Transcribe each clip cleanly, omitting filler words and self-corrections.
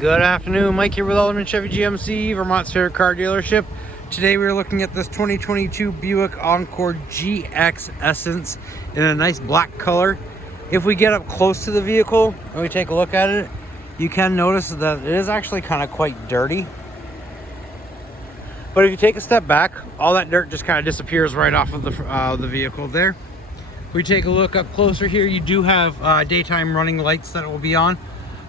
Good afternoon, Mike here with Alderman Chevy GMC, Vermont's favorite car dealership. Today we're looking at this 2022 Buick Encore GX Essence in a nice black color. If we get up close to the vehicle and we take a look at it, you can notice that it is actually kind of quite dirty. But if you take a step back, all that dirt just kind of disappears right off of the vehicle there. If we take a look up closer here, you do have daytime running lights that will be on,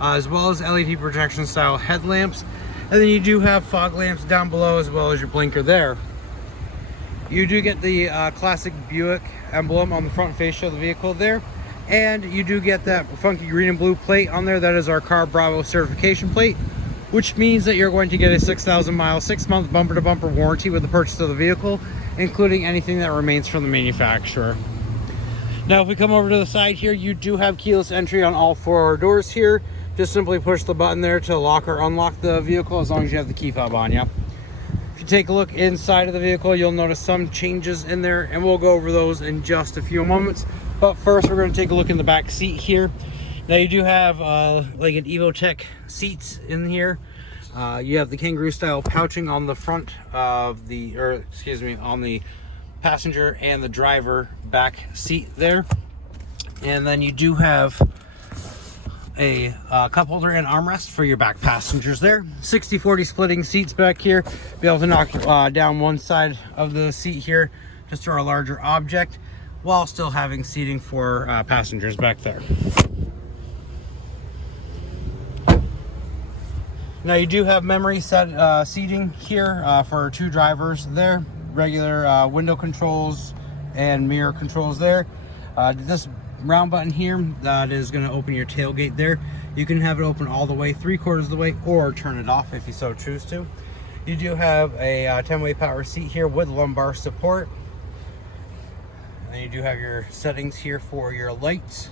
as well as LED projection style headlamps, and then you do have fog lamps down below as well as your blinker there. You do get the classic Buick emblem on the front fascia of the vehicle there, and you do get that funky green and blue plate on there. That is our Car Bravo certification plate, which means that you're going to get a 6,000 mile 6-month bumper to bumper warranty with the purchase of the vehicle, including anything that remains from the manufacturer. Now if we come over to the side here, you do have keyless entry on all 4 doors here. Just simply push the button there to lock or unlock the vehicle as long as you have the key fob on you. If you take a look inside of the vehicle, you'll notice some changes in there, and we'll go over those in just a few moments. But first, we're going to take a look in the back seat here. Now you do have like an EvoTech seats in here. You have the kangaroo style pouching on the front of the, on the passenger and the driver back seat there. And then you do have a cup holder and armrest for your back passengers there. 60-40 splitting seats back here. Be able to knock down one side of the seat here to store a larger object while still having seating for passengers back there. Now you do have memory set seating here for 2 drivers there. Regular window controls and mirror controls there. This round button here, that is going to open your tailgate there. You can have it open all the way, 3/4 of the way, or turn it off if you so choose to. You do have a 10-way power seat here with lumbar support. And you do have your settings here for your lights.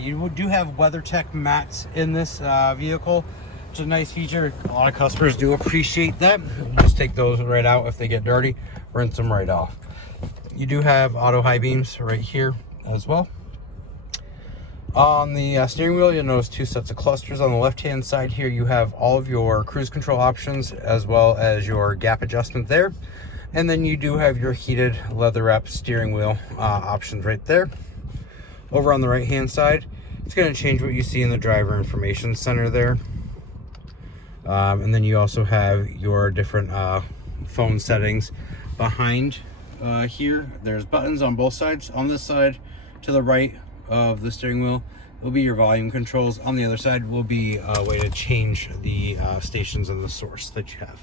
You do have WeatherTech mats in this vehicle. It's a nice feature. A lot of customers do appreciate that. Just take those right out if they get dirty, rinse them right off. You do have auto high beams right here as well. On the steering wheel, you'll notice 2 sets of clusters. On the left hand side here, you have all of your cruise control options as well as your gap adjustment there. And then you do have your heated leather wrap steering wheel options right there. Over on the right hand side, it's going to change what you see in the driver information center there. And then you also have your different phone settings behind here. There's buttons on both sides. On this side to the right of the steering wheel will be your volume controls. On the other side will be a way to change the stations and the source that you have.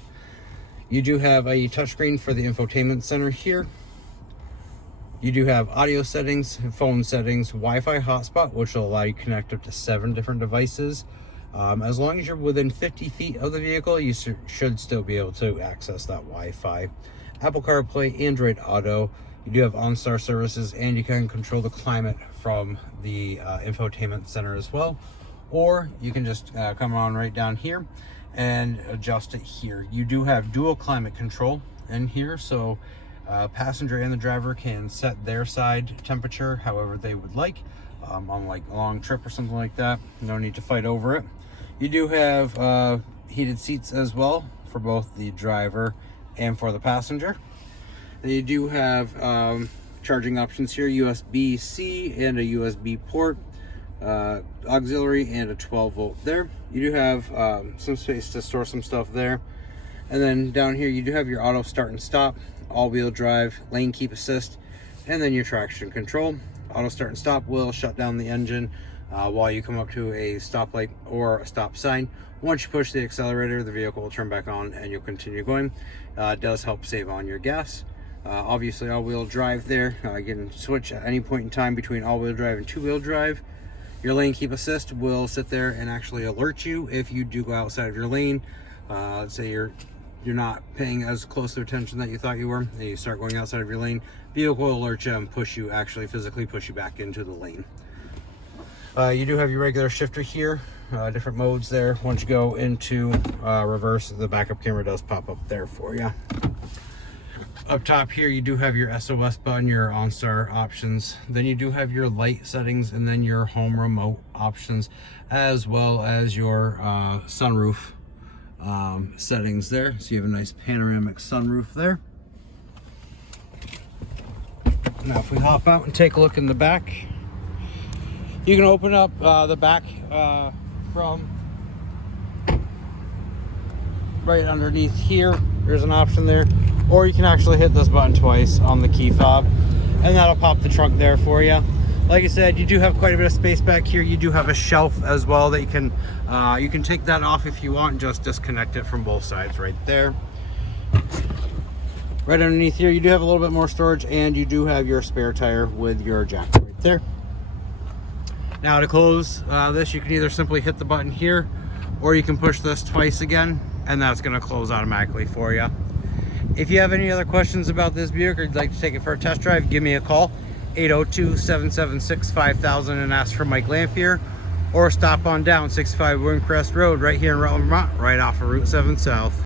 You do have a touchscreen for the infotainment center here. You do have audio settings, phone settings, Wi-Fi hotspot, which will allow you to connect up to 7 different devices. As long as you're within 50 feet of the vehicle, you should still be able to access that Wi-Fi. Apple CarPlay, Android Auto. You do have OnStar services, and you can control the climate from the infotainment center as well. Or you can just come on right down here and adjust it here. You do have dual climate control in here, so passenger and the driver can set their side temperature however they would like. On like a long trip or something like that, no need to fight over it. You do have heated seats as well for both the driver and for the passenger. You do have charging options here, USB-C and a USB port, auxiliary, and a 12-volt there. You do have some space to store some stuff there. And then down here you do have your auto start and stop, all-wheel drive, lane keep assist, and then your traction control. Auto start and stop will shut down the engine while you come up to a stoplight or a stop sign. Once you push the accelerator, the vehicle will turn back on and you'll continue going. It does help save on your gas. Obviously all-wheel drive there. You can switch at any point in time between all-wheel drive and 2-wheel drive. Your lane keep assist will sit there and actually alert you if you do go outside of your lane. Let's say you're not paying as close attention that you thought you were, and you start going outside of your lane, vehicle will alert you and push you, actually physically push you back into the lane. You do have your regular shifter here, different modes there. Once you go into reverse, the backup camera does pop up there for you. Up top here, you do have your SOS button, your OnStar options. Then you do have your light settings and then your home remote options, as well as your sunroof settings there. So you have a nice panoramic sunroof there. Now if we hop out and take a look in the back, you can open up the back from right underneath here. There's an option there, or you can actually hit this button twice on the key fob and that'll pop the trunk there for you. Like I said, you do have quite a bit of space back here. You do have a shelf as well that you can take that off if you want and just disconnect it from both sides right there. Right underneath here, you do have a little bit more storage, and you do have your spare tire with your jack right there. Now to close this, you can either simply hit the button here, or you can push this twice again, and that's going to close automatically for you. If you have any other questions about this Buick, or you'd like to take it for a test drive, give me a call, 802-776-5000, and ask for Mike Lamphere, or stop on down 65 Windcrest Road right here in Rutland, Vermont, right off of Route 7 South.